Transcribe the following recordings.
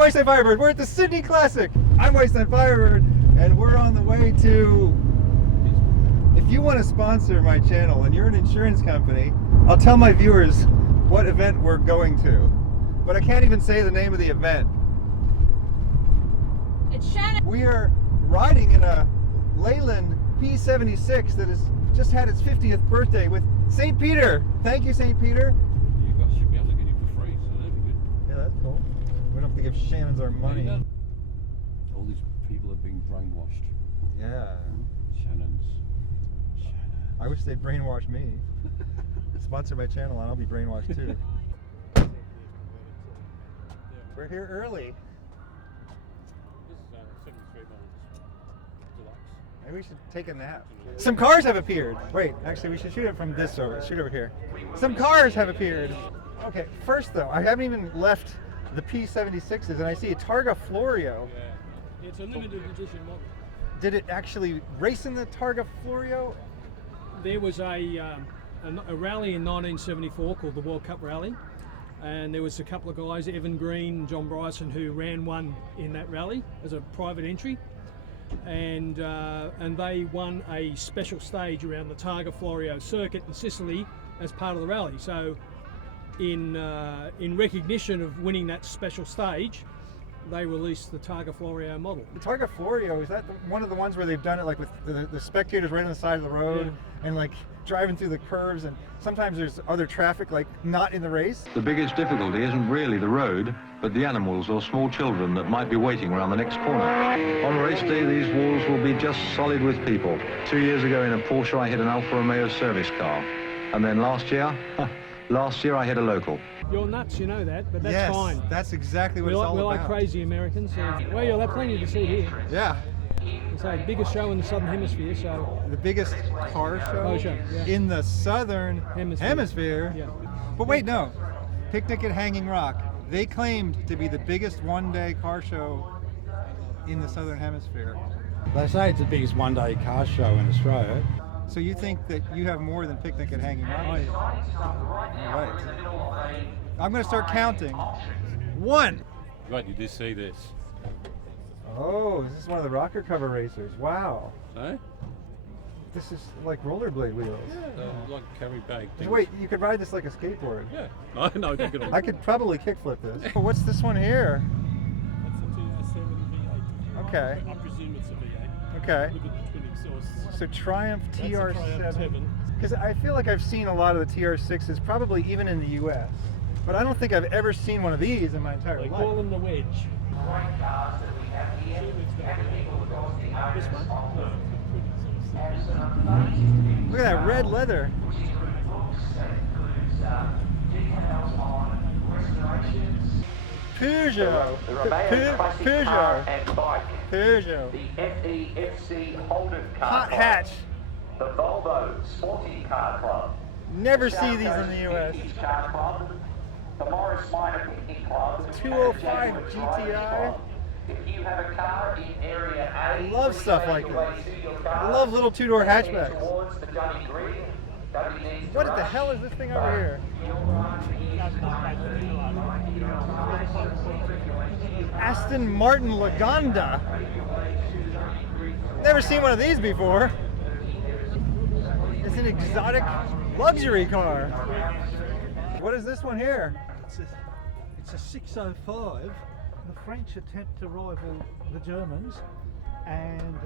WastelandFirebird. We're at the Sydney Classic. I'm WastelandFirebird, and we're on the way to... If you want to sponsor my channel and you're an insurance company, I'll tell my viewers what event we're going to. But I can't even say the name of the event. It's Shannon. We are riding in a Leyland P76 that has just had its 50th birthday with St. Peter. Thank you, St. Peter. You guys should be able to get it for free, so that'd be good. Yeah, that's cool. We don't have to give Shannon's our money. All these people have been brainwashed. Yeah. Shannon's. I wish they'd brainwash me. Sponsor my channel and I'll be brainwashed too. We're here early. This is 73 miles deluxe. Maybe we should take a nap. Some cars have appeared. Wait, actually we should shoot it from this over. Shoot over here. Some cars have appeared. Okay, first though, I haven't even left the P76s and I see a Targa Florio. Yeah. It's a limited edition model. Did it actually race in the Targa Florio? There was a rally in 1974 called the World Cup Rally, and there was a couple of guys, Evan Green and John Bryson, who ran one in that rally as a private entry, and they won a special stage around the Targa Florio circuit in Sicily as part of the rally. So in recognition of winning that special stage, they released the Targa Florio model. The Targa Florio, is that one of the ones where they've done it like with the spectators right on the side of the road and like driving through the curves, and sometimes there's other traffic like not in the race? The biggest difficulty isn't really the road, but the animals or small children that might be waiting around the next corner. On race day, these walls will be just solid with people. 2 years ago in a Porsche, I hit an Alfa Romeo service car. And then last year I hit a local. You're nuts, you know that, but that's yes, fine. That's exactly what We're it's like, all we're about. like crazy Americans. So, well, you'll have plenty to see here. Yeah. It's the biggest show in the Southern Hemisphere, so... The biggest car show, yeah. in the Southern Hemisphere. Yeah. But wait, no. Picnic at Hanging Rock. They claimed to be the biggest one-day car show in the Southern Hemisphere. They say it's the biggest one-day car show in Australia. So you think that you have more than Picnic at Hanging Rock? Right. I'm going to start counting. 1. Right, you did see this. Oh, this is one of the rocker cover racers. Wow. Eh? This is like rollerblade wheels. Yeah, like carry bag things. Wait, you could ride this like a skateboard. Yeah. I know. I could probably kickflip this. What's this one here? That's a 2007 V8. Okay. I presume it's a V8. Okay. Look at the twin exhausts. So Triumph That's a Triumph TR7. 7. Because I feel like I've seen a lot of the TR6s, probably even in the US. But I don't think I've ever seen one of these in my entire They life. call them the Wedge. This one? No, it's a twin exhaust. Look at that red leather. Peugeot. The Romeo classic car and bike. Peugeot. The FEFC Holden Car Hot Club. hatch. The Volvo Sporting Car Club. Never the see these in South the Coast US. Vintage Car Club. The Morris Minor Picnic Club. 205 and Jaguar Drivers GTI. Club. If you have a car in Area A, I love please stuff make like your way this. to your I car. love little two-door Head hatchbacks. towards the Dunny Green. WD What the hell is this thing over here? Aston Martin Lagonda. Never seen one of these before. It's an exotic luxury car. What is this one here? It's a 605. The French attempt to rival the Germans, and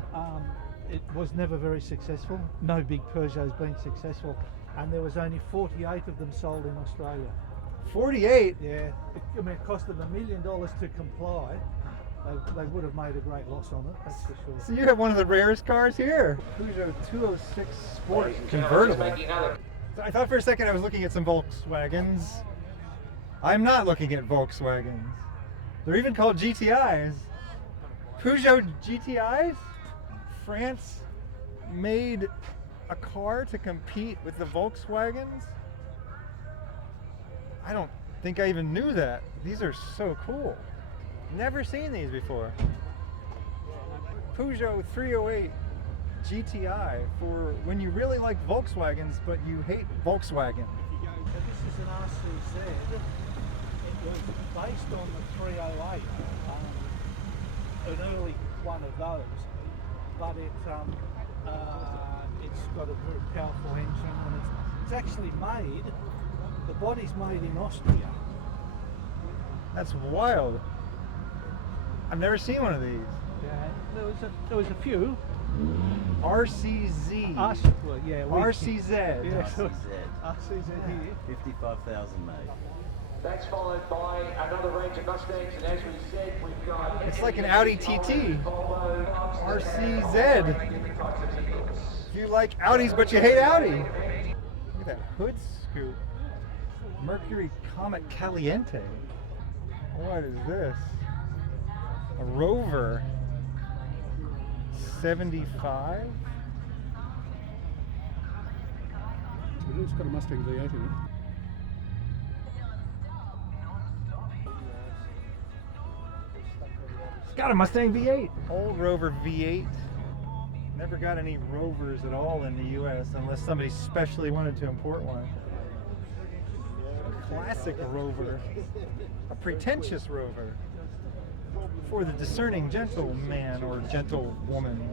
it was never very successful. No big Peugeot's been successful, and there was only 48 of them sold in Australia. 48? Yeah, I mean, it cost them $1 million to comply. They would have made a great loss on it, that's for sure. So you have one of the rarest cars here. Peugeot 206 Sport convertible. I thought for a second I was looking at some Volkswagens. I'm not looking at Volkswagens. They're even called GTIs. Peugeot GTIs? France made a car to compete with the Volkswagens? I don't think I even knew that. These are so cool. Never seen these before. Peugeot 308 GTI for when you really like Volkswagens but you hate Volkswagen. This is an RCZ. It was based on the 308. one of those, but it's got a very powerful engine, and it's actually made. The body's made in Austria. That's wild. I've never seen one of these. Yeah, there was a few. RCZ. Yeah, RCZ. Yeah, RCZ here. 55,000 made. That's followed by another range of Mustangs, and as we said, we've got... It's like an Audi TT. RCZ. If you like Audis but you hate Audi. Look at that hood scoop. Mercury Comet Caliente. What is this? A Rover. 75? It's got a Mustang V8 in it. It's got a Mustang V8. Old Rover V8. Never got any Rovers at all in the US unless somebody specially wanted to import one. Classic Rover. A pretentious Rover. For the discerning gentleman or gentlewoman.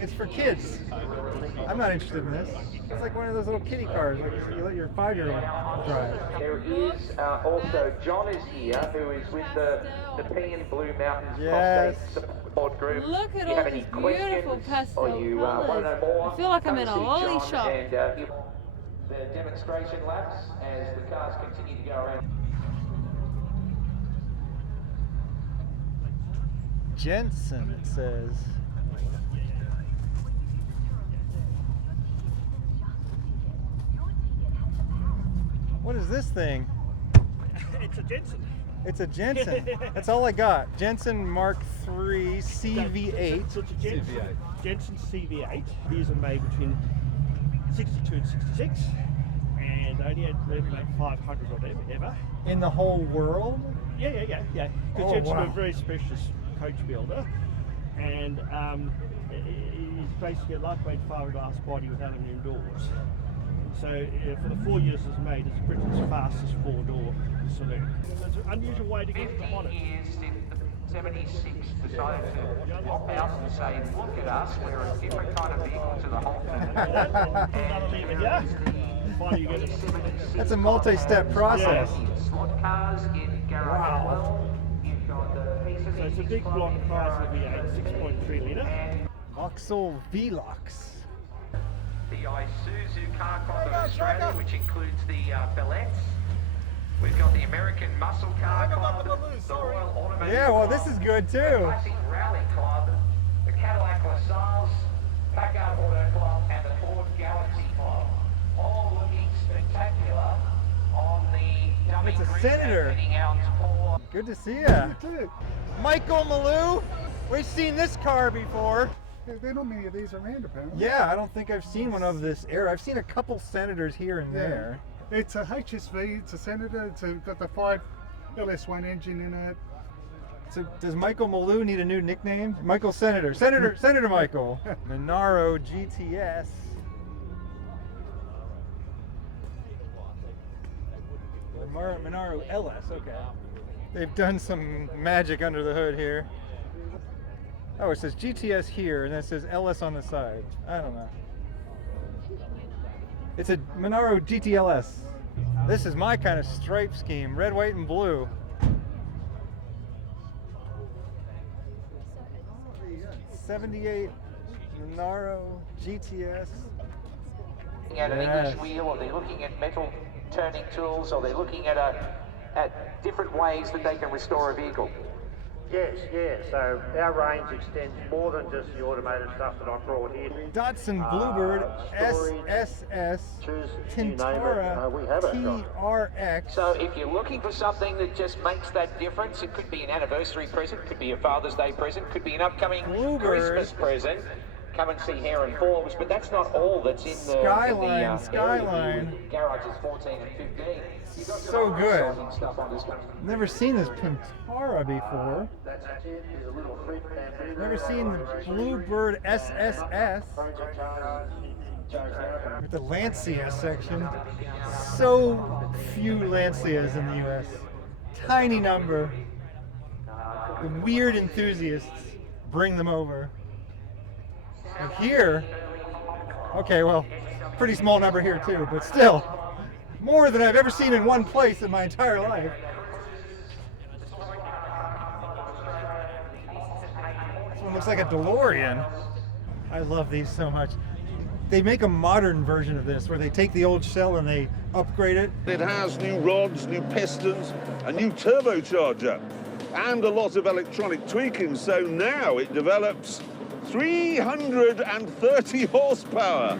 It's for kids. I'm not interested in this. It's like one of those little kiddie cars like you let your 5-year-old drive. There is also John is here, who is with the Nepean Blue Mountains Yes. Prostate Support Group. Look at If you all have any these beautiful questions pastel or you want to know colours. more, I feel like I'm come in a see lolly John shop. And the demonstration laps as the cars continue to go around. Jensen, it says. What is this thing? It's a Jensen. It's a Jensen. That's all I got. Jensen Mark III CV8. So it's a Jensen CV8. These are made between 62 and 66, and only had made 500 of them ever. In the whole world? Yeah. Because Oh, Jensen wow. are a very specialist coach builder, and it's basically a lightweight fiberglass body with aluminium doors. So for the 4 years it's made, it's Britain's fastest 4-door saloon. It's an unusual way to get to the 50 bonnet. years since 76 decided to pop out and say, look at us, we're a different kind of vehicle to the whole thing. Another lever here. Finally you get it. That's a multi-step process. Slot cars in garage 12. You've got the piece of So it's a big block car for the V8, 6.3 litre. Vauxhall Velox. The Isuzu Car Club of Australia, which includes the Bellettes. We've got the American Muscle Car Club, the Royal Automotive Yeah, well, Club, this is good the too. Classic Rally Club, the Cadillac LaSalle's, Packard Auto Club, and the Ford Galaxy Club. All looking spectacular on the dummy It's a green Senator. fitting ounce pour. Good to see ya. Michael Malou. We've seen this car before. There are not many of these around, apparently. Yeah, I don't think I've seen one of this era. I've seen a couple Senators here and Yeah. there. It's a HSV, it's a Senator, it's got the 5 LS1 engine in it. So does Michael Malou need a new nickname? Michael Senator. Senator Michael. Monaro GTS. Monaro LS, okay. They've done some magic under the hood here. Oh, it says GTS here, and then it says LS on the side. I don't know. It's a Monaro GTLS. This is my kind of stripe scheme, red, white, and blue. '78 Monaro GTS. Looking at an English wheel, or they're looking at metal turning tools, or they're looking at different ways that they can restore a vehicle. Yes. So our range extends more than just the automated stuff that I brought here. Datsun Bluebird storage, SSS choose, you name it, Tintara we have it, John. TRX. So if you're looking for something that just makes that difference, it could be an anniversary present, could be a Father's Day present, could be an upcoming Bluebird. Christmas present. Come and see Heron Forbes, but that's not all that's in the Skyline. Garage is 14 and 15. You've got some So other good. exciting stuff on display. Never seen this Pintara before. That's it. There's a little fruit pantry. Never seen the Bluebird SSS. With the Lancia section. So few Lancias in the US. Tiny number. The weird enthusiasts. bring them over. And here, okay, well, pretty small number here too, but still, more than I've ever seen in one place in my entire life. This one looks like a DeLorean. I love these so much. They make a modern version of this where they take the old shell and they upgrade it. It has new rods, new pistons, a new turbocharger, and a lot of electronic tweaking, so now it develops 330 horsepower.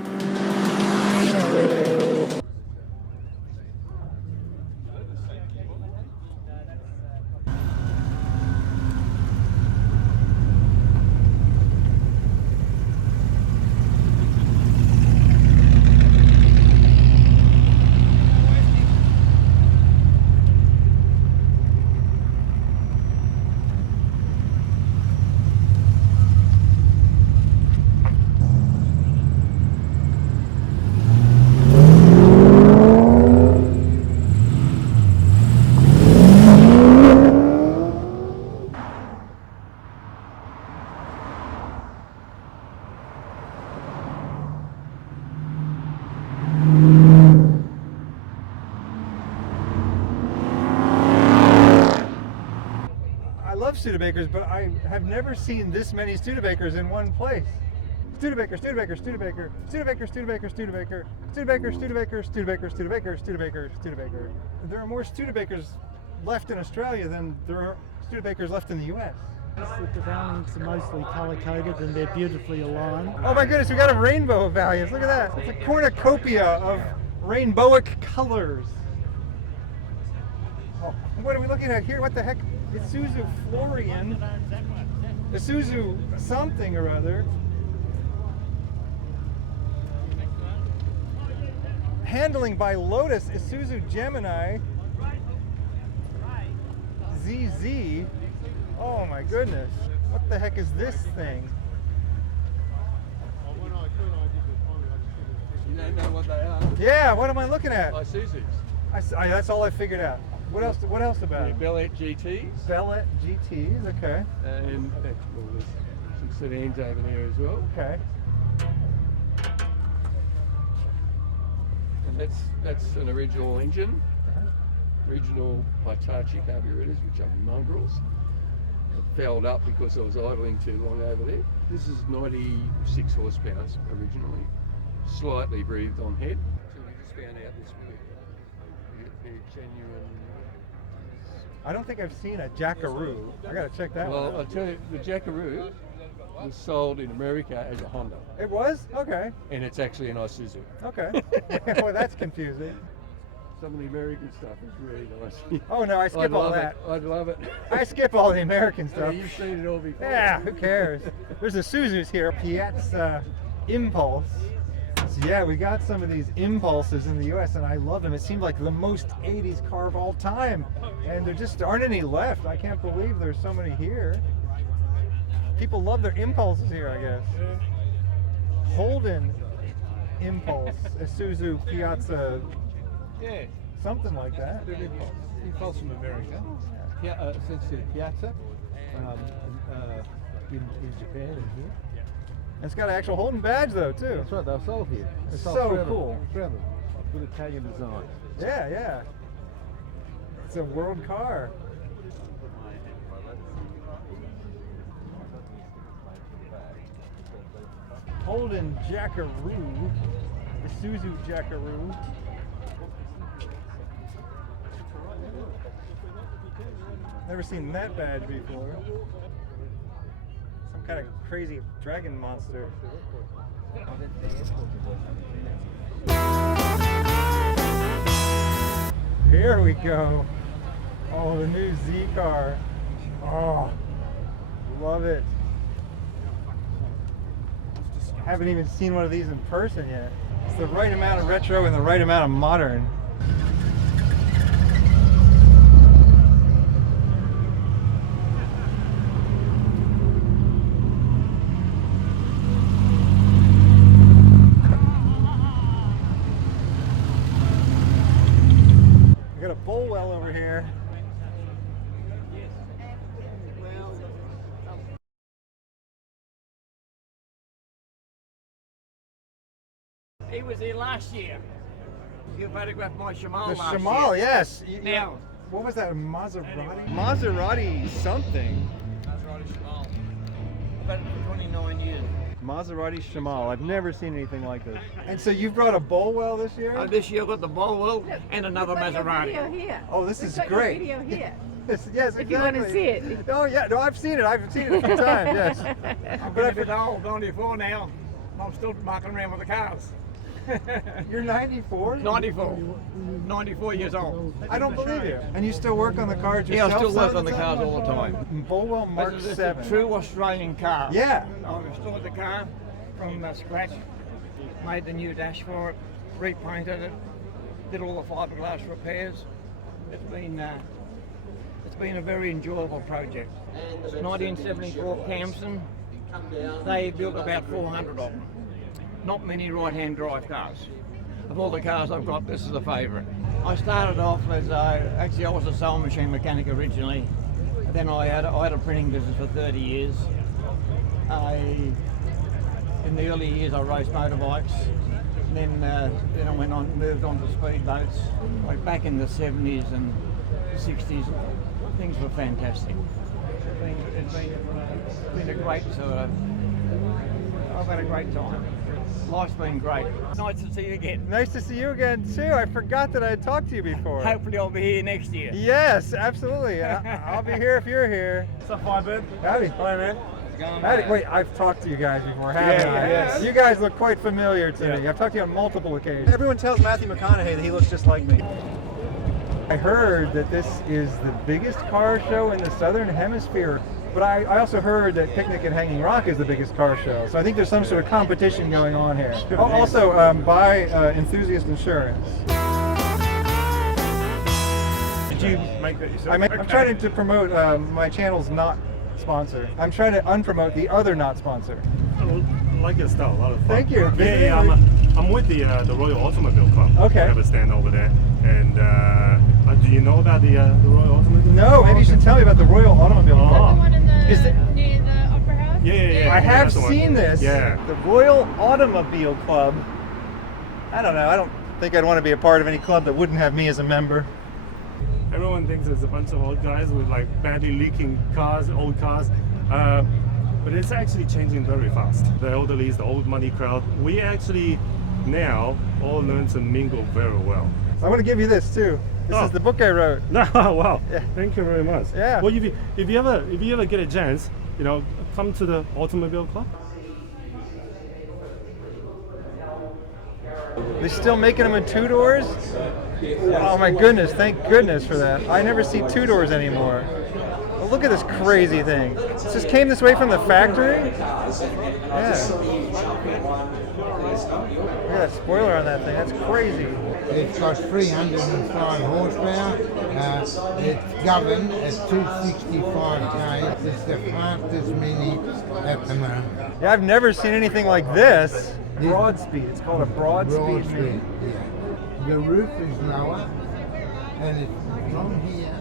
Studebakers, but I have never seen this many Studebakers in one place. Studebaker, Studebaker, Studebaker, Studebaker, Studebaker, Studebaker, Studebaker, Studebaker, Studebaker, Studebaker, Studebaker, Studebaker. There are more Studebakers left in Australia than there are Studebakers left in the US. The Valiants are mostly colour-coded and they're beautifully aligned. Oh my goodness, we got a rainbow of Valiants. Look at that. It's a cornucopia of rainbowic colors. Oh, what are we looking at here? What the heck? Isuzu Florian, Isuzu something or other. Handling by Lotus, Isuzu Gemini, ZZ. Oh my goodness, what the heck is this thing? You don't know what they are? Yeah, what am I looking at? Isuzus. That's all I figured out. What else? What else about it? Bellette GTs. Bellette GTs, okay. And well, there's some sedans over there as well. Okay. And that's an original engine. Original Hitachi carburetors, which are mongrels. It fouled up because I was idling too long over there. This is 96 horsepower originally. Slightly breathed on head. So we just found out this week. They're genuine. I don't think I've seen a Jackaroo. I gotta check that one Well, out. I'll tell you, the Jackaroo was sold in America as a Honda. It was? Okay. And it's actually an Isuzu. Okay. Well, that's confusing. Some of the American stuff is really nice. Oh no, I skip all that. I'd love it. I skip all the American Yeah, stuff. you've seen it all before. Yeah, who cares? There's a Suzu's here, Piazza Impulse. So yeah, we got some of these Impulses in the US and I love them. It seemed like the most 80s car of all time. And there just aren't any left. I can't believe there's so many here. People love their Impulses here, I guess. Holden Impulse, Isuzu Piazza, Yeah, something like that. Impulse from America. Essentially Piazza in Japan and here. It's got an actual Holden badge though, too. That's right, they're sold here. They're sold So throughout cool. Throughout them. Good Italian design. Yeah, yeah. It's a world car. Holden Jackaroo, Isuzu Jackaroo. Never seen that badge before. Some kind of crazy dragon monster. Here we go. Oh, the new Z car. Oh, love it. Haven't even seen one of these in person yet. It's the right amount of retro and the right amount of modern. We got a bull well over here. He was here last year. You photographed my Shamal The last Shamal, year. yes. Now, what was that, Maserati? Maserati something. Maserati Shamal. I've had it for 29 years. Maserati Shamal. I've never seen anything like this. And so you've brought a Bolwell this year? This year I've got the Bolwell and another Maserati. Video here. Oh, this We've is got great. Your video here. Yes, exactly. If you want to see it. Oh yeah, no, I've seen it. I've seen it a few times. Yes. I'm getting a bit old, 94 now. I'm still mucking around with the cars. You're 94? 94. 94 years old. I don't believe you. And you still work on the cars Yeah, yourself? I still work on the cars all the time. Bolwell Mark This is 7. a true Australian car. Yeah. I restored the car from scratch, made the new dash for it, repainted it, did all the fiberglass repairs. It's been a very enjoyable project. 1974 Camson, they built about 400 of them. Not many right-hand drive cars. Of all the cars I've got, this is a favourite. I started off as actually I was a sewing machine mechanic originally. Then I had a printing business for 30 years. In the early years I raced motorbikes. Then I moved on to speedboats. Like back in the 70s and 60s, things were fantastic. It's been a great I've had a great time. Life's been great. Nice to see you again. Nice to see you again too. I forgot that I had talked to you before. Hopefully I'll be here next year. Yes, absolutely. I'll be here if you're here. What's up, Firebird? Howdy. Hi, man. Howdy. Wait, I've talked to you guys before, haven't I? Yes. You guys look quite familiar to me. I've talked to you on multiple occasions. Everyone tells Matthew McConaughey that he looks just like me. I heard that this is the biggest car show in the Southern Hemisphere, but I also heard that Picnic at Hanging Rock is the biggest car show. So I think there's some sort of competition going on here. Also, buy Enthusiast Insurance. Did you make that yourself? I'm trying to promote my channel's not sponsor. I'm trying to unpromote the other not sponsor. I like your style, a lot of fun. Thank you. Yeah, I'm with the Royal Automobile Club. Okay. I have a stand over there. And do you know about the Royal Automobile? No, maybe you should tell me about the Royal Automobile Club. The one in Is it? near the Opera House? Yeah. I have that's the one. seen this. Yeah. The Royal Automobile Club. I don't know. I don't think I'd want to be a part of any club that wouldn't have me as a member. Everyone thinks it's a bunch of old guys with like badly leaking cars, old cars. But it's actually changing very fast. The elderly, the old money crowd. We actually now all learn to mingle very well. I want to give you this too. This is the book I wrote. Oh, wow. Yeah. Thank you very much. Yeah. Well, if you ever get a chance, come to the Automobile Club. They're still making them in 2-doors? Oh my goodness, thank goodness for that. I never see 2-doors anymore. Well, look at this crazy thing. It just came this way from the factory? Yeah. Look at that spoiler on that thing, that's crazy. It's got 305 horsepower. It's governed at 265 k's. It's the fastest Mini at the moment. Yeah, I've never seen anything like this. Broad speed. It's called a broad speed Mini. Yeah. The roof is lower, and it's from here.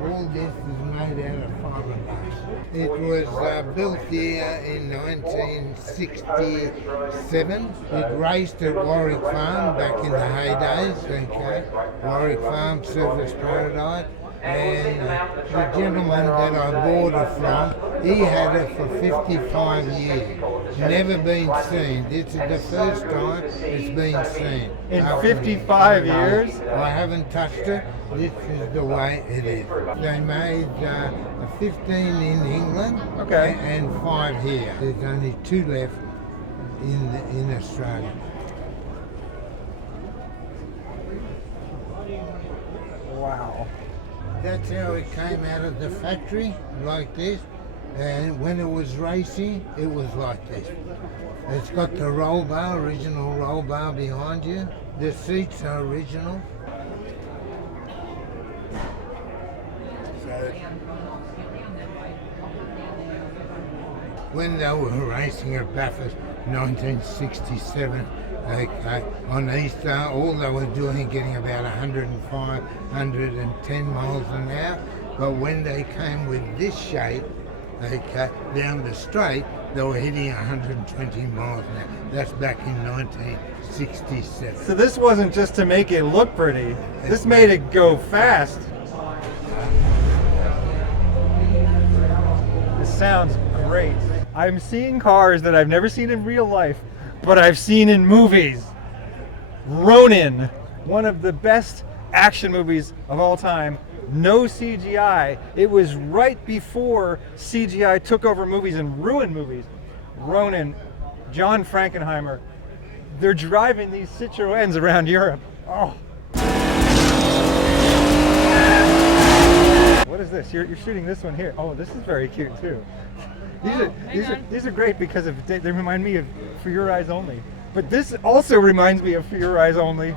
All this is made out of fiberglass. It was built here in 1967. It raced at Warwick Farm back in the heydays, okay? Warwick Farm, Surfers Paradise. And the gentleman that I bought it from, he had it for 55 years. Never been seen. This is the first time it's been seen. In 55 years? I haven't touched it. This is the way it is. They made 15 in England and 5 here. There's only 2 left in Australia. Wow. That's how it came out of the factory, like this. And when it was racing, it was like this. It's got the roll bar, original roll bar behind you. The seats are original. So, when they were racing at Bathurst, 1967, okay, on Easter, all they were doing, getting about 105, 110 miles an hour. But when they came with this shape, okay, down the straight, they were hitting 120 miles an hour. That's back in 1967. So this wasn't just to make it look pretty. This made it go fast. This sounds great. I'm seeing cars that I've never seen in real life, but I've seen in movies. Ronin, one of the best action movies of all time. No CGI. It was right before CGI took over movies and ruined movies. Ronin, John Frankenheimer, they're driving these Citroëns around Europe. Oh. What is this? You're shooting this one here. Oh, this is very cute too. These are great because they remind me of For Your Eyes Only. But this also reminds me of For Your Eyes Only.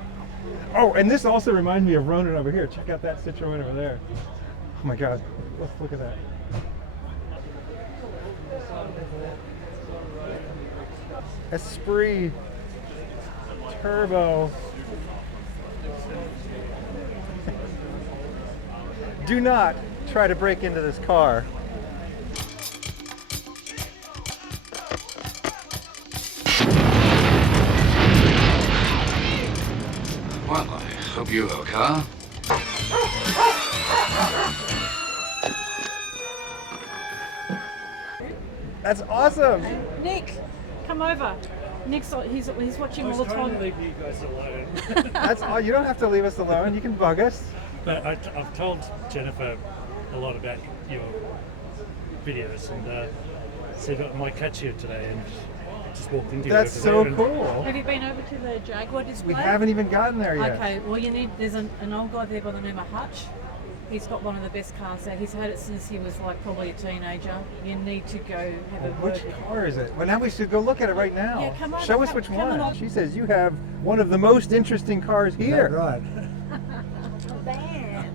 Oh, and this also reminds me of Ronin over here. Check out that Citroën over there. Oh my God, let's look at that. Esprit Turbo. Do not try to break into this car. Well, I hope you have a car. That's awesome. Nick, come over. Nick's he's watching all the time. I was trying to leave you guys alone. That's all. You don't have to leave us alone. You can bug us. But I've told Jennifer a lot about your videos and said I might catch you today and just walked into you. That's so cool. Have you been over to the Jaguar display? We haven't even gotten there yet. Okay, well there's an old guy there by the name of Hutch. He's got one of the best cars there. He's had it since he was like probably a teenager. You need to go have a word. Which car is it? Well, now we should go look at it right now. Yeah, come on. Show us which one. She says you have one of the most interesting cars here. Is that right? Damn.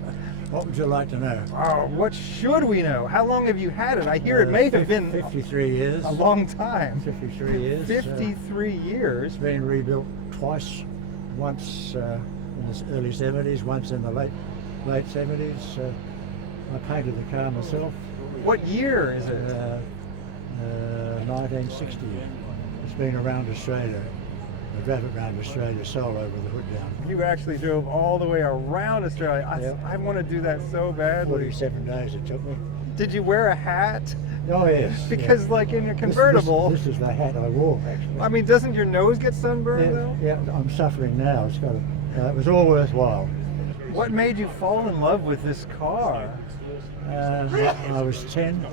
What would you like to know? Oh, what should we know? How long have you had it? I hear it may have been 53 years. A long time. 53 years. 53 years. It's been rebuilt twice. Once in the early 70s, once in the late 70s. I painted the car myself. What year is it? 1960. It's been around Australia. I drove it around Australia, sold over the hood down. You actually drove all the way around Australia. I want to do that so badly. 47 days it took me. Did you wear a hat? Oh yes. Because like in your convertible. This is the hat I wore actually. I mean, doesn't your nose get sunburned though? Yeah, I'm suffering now. It's got it was all worthwhile. What made you fall in love with this car? I was 10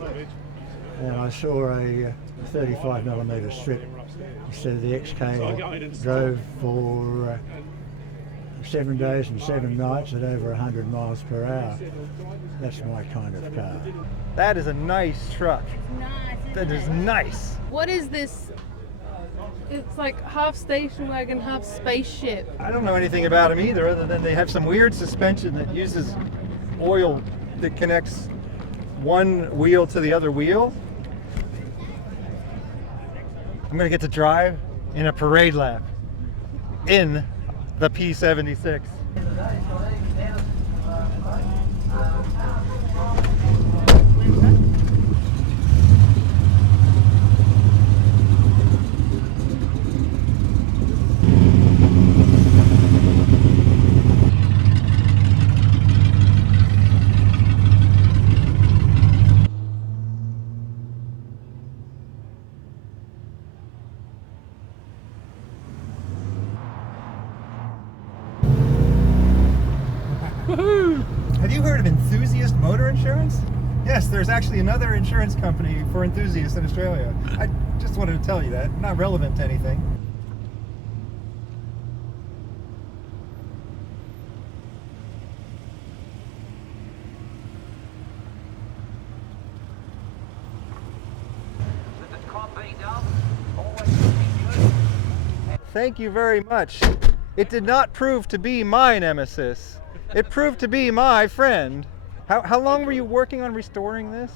and I saw a 35mm strip. So the XK drove for 7 days and 7 nights at over 100 miles per hour. That's my kind of car. That is a nice truck. Nice. That is nice. What is this? It's like half station wagon, half spaceship. I don't know anything about them either, other than they have some weird suspension that uses oil that connects one wheel to the other wheel. I'm going to get to drive in a parade lap in the P76. Have you heard of Enthusiast Motor Insurance? Yes, there's actually another insurance company for enthusiasts in Australia. I just wanted to tell you that. Not relevant to anything. Thank you very much. It did not prove to be my nemesis. It proved to be my friend. How long were you working on restoring this?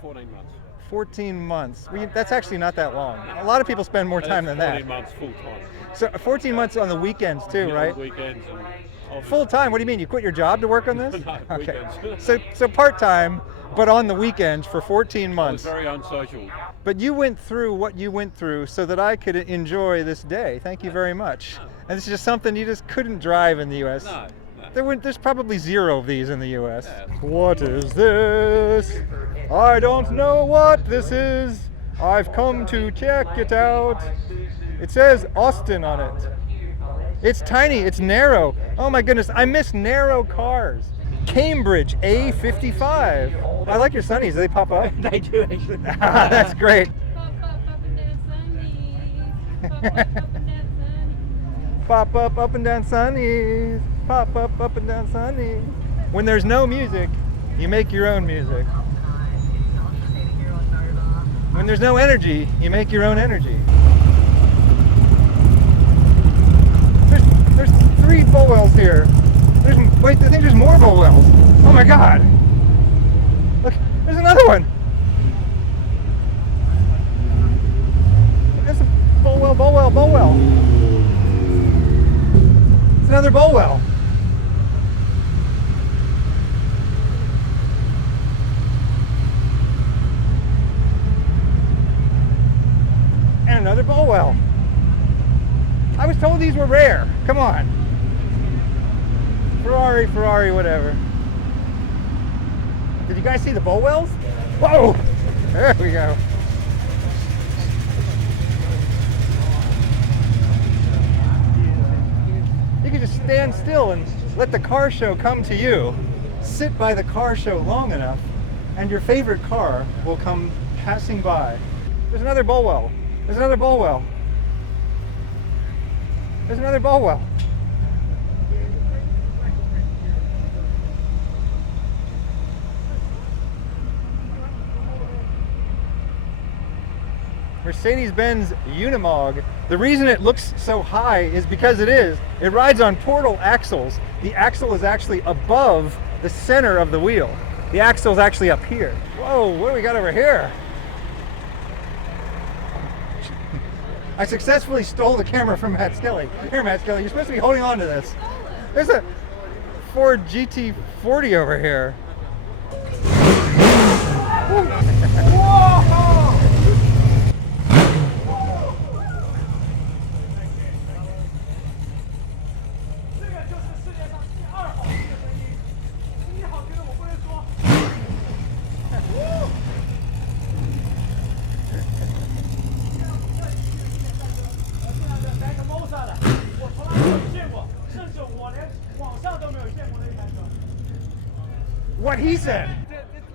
14 months. 14 months. That's actually not that long. A lot of people spend more time than that. 14 months full time. So 14 months on the weekends too, Yeah, right? Weekends and Full time? What do you mean? You quit your job to work on this? No, okay. weekends. So part time, but on the weekends for 14 months. I was very unsocial. But you went through what you went through so that I could enjoy this day. Thank you very much. And this is just something you just couldn't drive in the U.S. No. There's probably 0 of these in the U.S. What is this? I don't know what this is. I've come to check it out. It says Austin on it. It's tiny, it's narrow. Oh my goodness, I miss narrow cars. Cambridge A55. I like your sunnies, do they pop up? They do actually. That's great. Pop up and down sunnies. Pop up and down sunnies. When there's no music, you make your own music. When there's no energy, you make your own energy. There's 3 bull wells here. Wait, I think there's more bull wells. Oh my God. Look, there's another one. There's a bull well, bull well, bull well. It's another bull well. And another bull well. I was told these were rare. Come on. Ferrari, whatever. Did you guys see the bull wells? Whoa! There we go. You can just stand still and let the car show come to you. Sit by the car show long enough, and your favorite car will come passing by. There's another bull well. There's another bull well. There's another bull well. Mercedes-Benz Unimog. The reason it looks so high is because it is. It rides on portal axles. The axle is actually above the center of the wheel. The axle is actually up here. Whoa, what do we got over here? I successfully stole the camera from Matt Skelly. Here, Matt Skelly, you're supposed to be holding on to this. There's a Ford GT40 over here. What he said. It's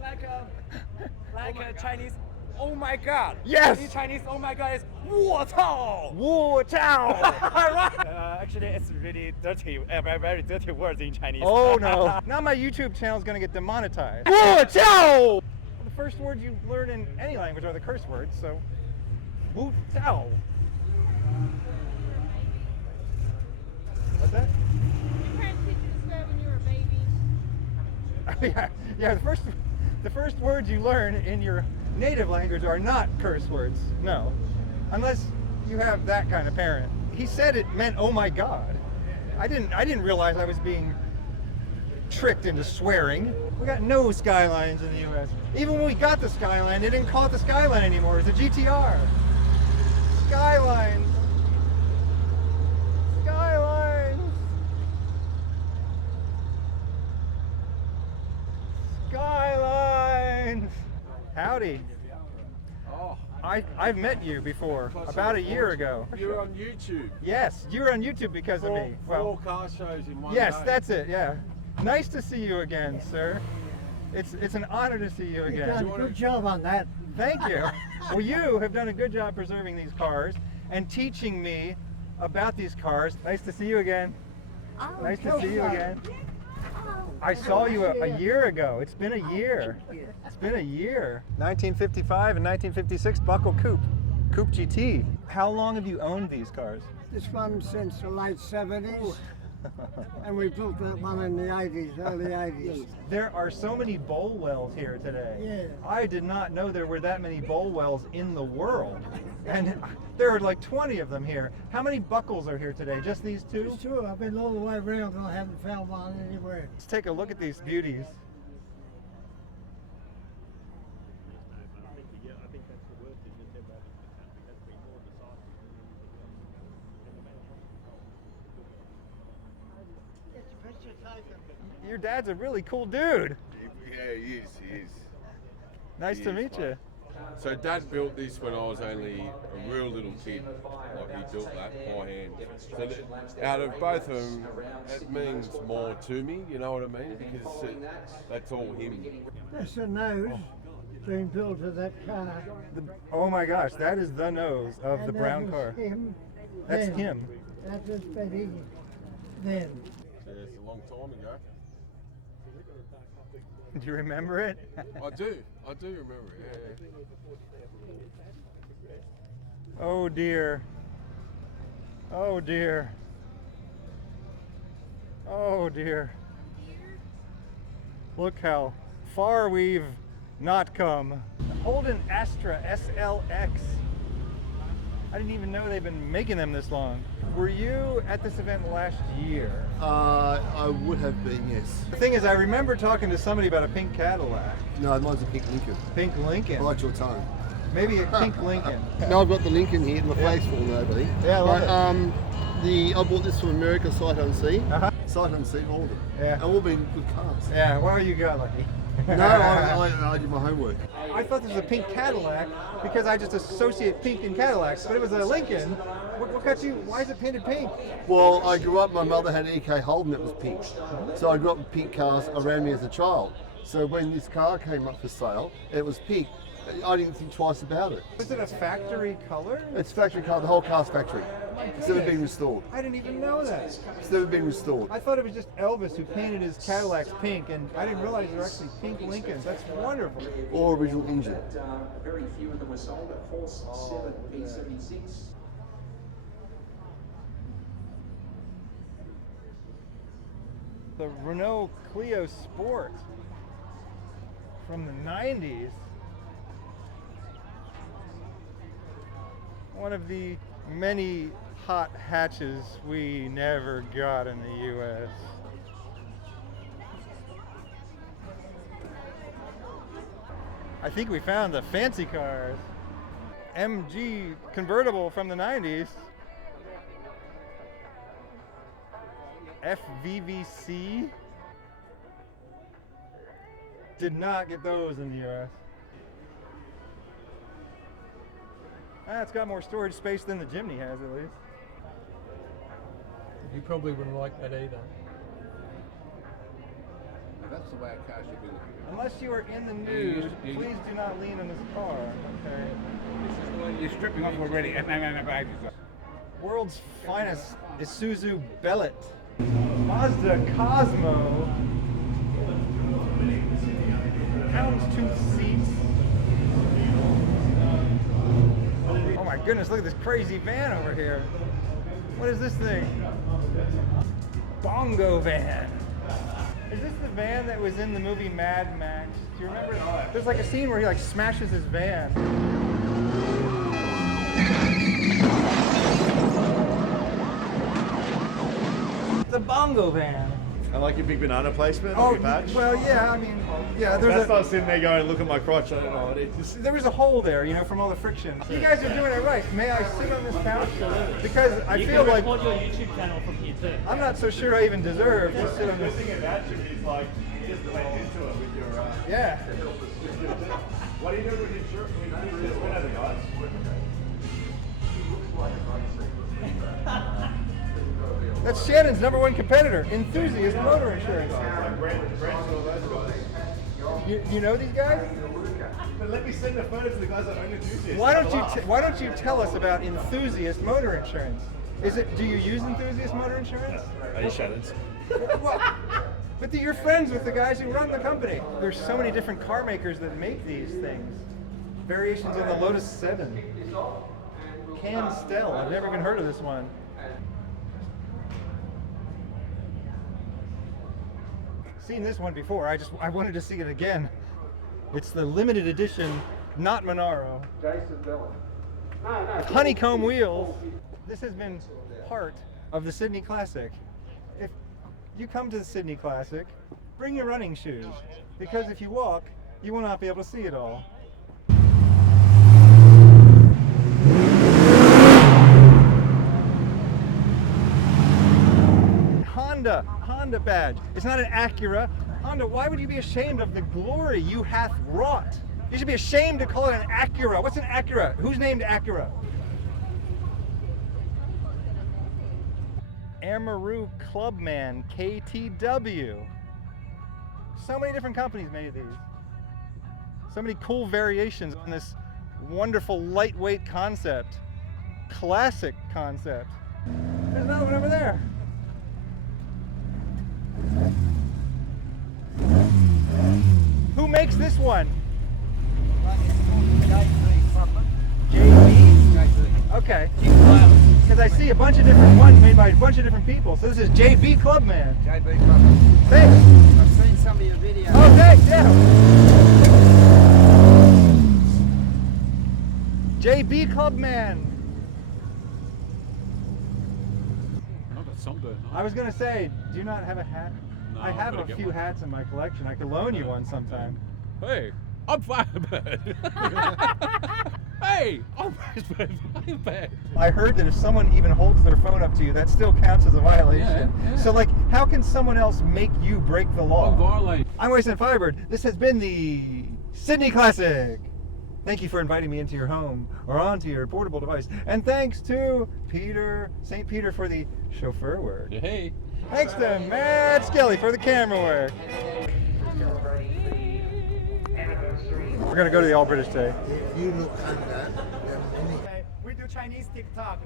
like a Chinese. Oh my God. Yes. In Chinese, oh my God is 我操. 我操. Right. Actually, it's really dirty, very, very dirty words in Chinese. Oh no. Now my YouTube channel is going to get demonetized. 我操. Well, the first words you learn in any language are the curse words, so 我操. What's that? Your parents teach you to swear when you were a baby. Yeah. The first words you learn in your native language are not curse words. No, unless you have that kind of parent. He said it meant oh my God. I didn't realize I was being tricked into swearing. We got no Skylines in the U.S. Even when we got the Skyline, they didn't call it the Skyline anymore. It's a GTR. Skylines. Skylines. Skylines. Howdy. Oh. I've met you before, about a year ago. You're on YouTube. Yes, you were on YouTube because of me. Four car shows in one yes, day. that's it, yeah. Nice to see you again, sir. It's an honor to see you again. You've done a good job on that. Thank you. Well, you have done a good job preserving these cars and teaching me about these cars. Nice to see you again. Nice to see you again. I saw you a year ago. It's been a year. It's been a year. 1955 and 1956 Buckle Coupe. Coupe GT. How long have you owned these cars? This one since the late 70s. And we built that one in the 80s, early 80s. There are so many bowl wells here today. Yeah. I did not know there were that many bowl wells in the world. And there are like 20 of them here. How many buckles are here today? Just these two? Sure, I've been all the way around and I haven't found one anywhere. Let's take a look at these beauties. Your dad's a really cool dude. Yeah, he is. Nice to meet you. So Dad built this when I was only a real little kid. Like he built that by hand. So out of both of them, it means more to me. You know what I mean? Because that's all him. That's the nose being built of that car. Oh my gosh, that is the nose of the brown car. Him. That's then. him. That was Betty. Then. So it's a long time ago. Do you remember it? I do remember it, yeah. Oh dear. Oh dear. Oh dear. Look how far we've not come. Holden Astra SLX. I didn't even know they've been making them this long. Were you at this event last year? I would have been, yes. The thing is, I remember talking to somebody about a pink Cadillac. No, mine's a pink Lincoln. Pink Lincoln? I like your tone. Maybe a pink Lincoln. No, I've got the Lincoln here, my face for nobody. Yeah, I love it. I bought this from America, sight unseen. Sight unseen, all of them. Yeah. And all been good cars. Yeah, well, you got lucky. No, I did my homework. I thought this was a pink Cadillac because I just associate pink and Cadillacs, but it was a Lincoln. What got you? Why is it painted pink? Well, I grew up, my mother had an EK Holden that was pink. So I grew up with pink cars around me as a child. So when this car came up for sale, it was pink. I didn't think twice about it. Was it a factory color? It's factory car, the whole car's factory. It's never been restored. I didn't even know that. It's never been restored. I thought it was just Elvis who painted his Cadillacs pink, and I didn't realize they were actually pink Lincolns. That's wonderful. All original engine. Very few of them were sold at Horse 7 P76. The Renault Clio Sport from the 90s. One of the many hot hatches we never got in the U.S. I think we found the fancy cars. MG convertible from the 90s. FVVC. Did not get those in the U.S. It's got more storage space than the Jimny has, at least. You probably wouldn't like that either. That's the way a car should be looking. Unless you are in the nude, please do not lean in this car, okay? You're stripping off already. World's finest Isuzu Bellet. Mazda Cosmo. Houndstooth seats. Oh my goodness, look at this crazy van over here. What is this thing? Bongo van. Is this the van that was in the movie Mad Max? Do you remember? There's like a scene where he like smashes his van. It's a bongo van. I like your big banana placement Oh, on your badge. well, yeah, I mean, yeah, That's not sitting there going, look at my crotch, I don't know what it is. There was a hole there, you know, from all the friction. You guys are doing it right. May I sit on this couch? Because I feel like You can record your YouTube channel from here too. I'm not so sure I even deserve to sit on The this. thing about you is like, you just blend into it with your... Yeah. What do you do with your shirt? When you spin over, guys? That's Shannon's #1 competitor, Enthusiast Motor Insurance. You know these guys? But let me send the photos to the guys that own Enthusiast. Why don't you tell us about Enthusiast Motor Insurance? Do you use Enthusiast Motor Insurance? Are you Shannon's? Well, but you're friends with the guys who run the company. There's so many different car makers that make these things. Variations on the Lotus 7. Can Stell, I've never even heard of this one. seen this one before. I wanted to see it again. It's the limited edition, not Monaro. Jason Dillon. With honeycomb wheels. This has been part of the Sydney Classic. If you come to the Sydney Classic, bring your running shoes, because if you walk, you will not be able to see it all. Honda badge. It's not an Acura. Honda, why would you be ashamed of the glory you hath wrought? You should be ashamed to call it an Acura. What's an Acura? Who's named Acura? Amaru Clubman KTW. So many different companies made these. So many cool variations on this wonderful lightweight concept. Classic concept. There's another one over there. Who makes this one? JB? Okay. Because I see a bunch of different ones made by a bunch of different people. So this is JB Clubman. JB Clubman. Thanks. I've seen some of your videos. Oh, thanks, yeah. JB Clubman. Not a sunburn. I was going to say, do you not have a hat? No, I have a few hats in my collection. I could loan you one sometime. Hey, I'm Firebird. Hey, I'm Firebird. I heard that if someone even holds their phone up to you, that still counts as a violation. Yeah. So, like, how can someone else make you break the law? I'm violating. I'm WastelandFirebird. This has been the Sydney Classic. Thank you for inviting me into your home or onto your portable device. And thanks to St. Peter for the chauffeur work. Hey. Thanks to Matt Skelly for the camera work. We're going to go to the All British Day. If you look under, We do Chinese TikTok.